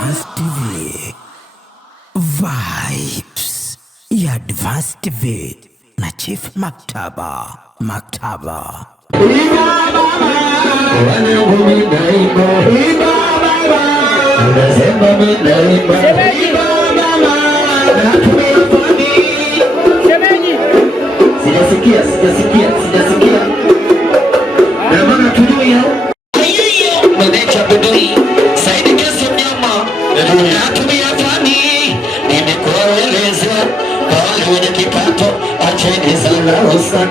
Advance TV. Vibes ya Advance TV na Chief Maktaba. Sijasikia. Na maana tujuya. Meneja bedoi, saidi kesi mnyama. Natumia fani, nimekueleza. Wale wenye kipato, acheni sana rusa.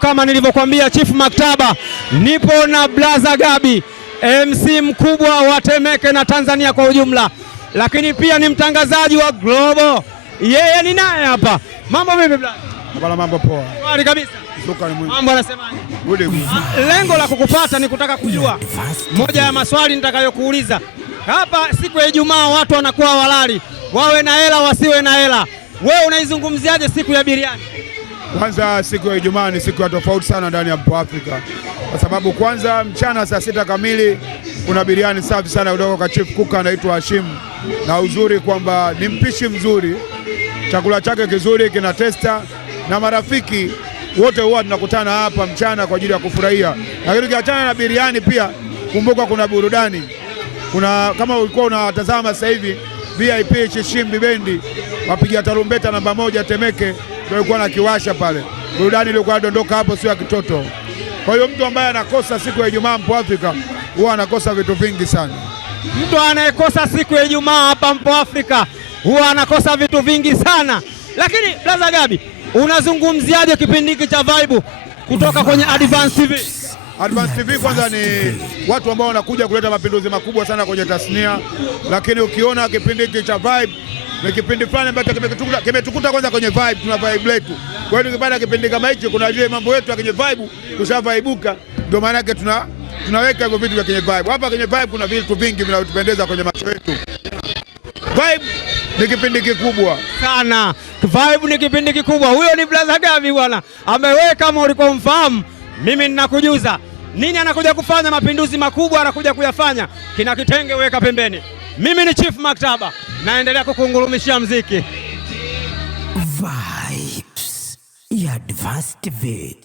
Kama nilivyokuambia Chief Maktaba, nipo na Blaza Gabi, MC mkubwa wa Temeke na Tanzania kwa ujumla, lakini pia ni mtangazaji wa Global. Yeye ni naye hapa. Mambo vipi Blaza? Bwana, mambo poa. Swali kabisa. Mambo anasemaje? Good. Lengo la kukupata ni kutaka kujua moja ya maswali nitakayokuuliza. Hapa siku ya Ijumaa watu wanakuwa walali, wawe na hela wasiwe na hela. Wewe unaizungumziaje siku ya biriani? Kwanza siku ya Ijumaa ni siku ya tofauti sana ndani ya Mpo Afrika, kwa sababu kwanza mchana saa 6 kamili kuna biriani safi sana kutoka kwa Chief Cook anaitwa Hashim, na uzuri kwamba ni mpishi mzuri, chakula chake kizuri, kina testa, na marafiki wote huwa tunakutana hapa mchana kwa ajili ya kufurahia. Lakini ukiachana na biriani pia kumbuka kuna burudani. Kuna kama ulikuwa unatazama sasa hivi VIP Chishimbi bendi wapiga tarumbeta namba 1 Temeke ndio na kiwasha pale. Burudani ilikuwa inadondoka hapo, sio ya kitoto. Kwa hiyo mtu ambaye anakosa siku ya Ijumaa Mpo Afrika huwa anakosa vitu vingi sana. Mtu anayekosa siku ya Ijumaa hapa Mpo Afrika huwa anakosa vitu vingi sana. Lakini Blaza Gabi, unazungumziaje kipindi hiki cha Vibe kutoka kwenye Advance TV? Advance TV kwanza ni watu ambao wanakuja kuleta mapinduzi makubwa sana kwenye tasnia, lakini ukiona kipindi hiki cha Vibe ni kipindi fulani ambacho kimetukuta kwanza kwenye vibe, tuna vibe letu. Kwa hiyo tukipata kipindi kama hicho, kuna vile mambo yetu ya kwenye vibe tushavaibuka, ndio maana yake tunaweka hivyo vitu vya kwenye vibe. Hapa kwenye vibe kuna vitu vingi vinavyotupendeza kwenye macho yetu. Vibe ni kipindi kikubwa sana. Vibe ni kipindi kikubwa. Huyo ni Blaza Gabi bwana. Ameweka, kama ulikuwa mfahamu, mimi ninakujuza. Nini anakuja kufanya mapinduzi makubwa, anakuja kuyafanya. Kina kitenge weka pembeni. Mimi ni Chief Maktaba, naendelea kukungurumishia mziki. Vibes ya Advance TV.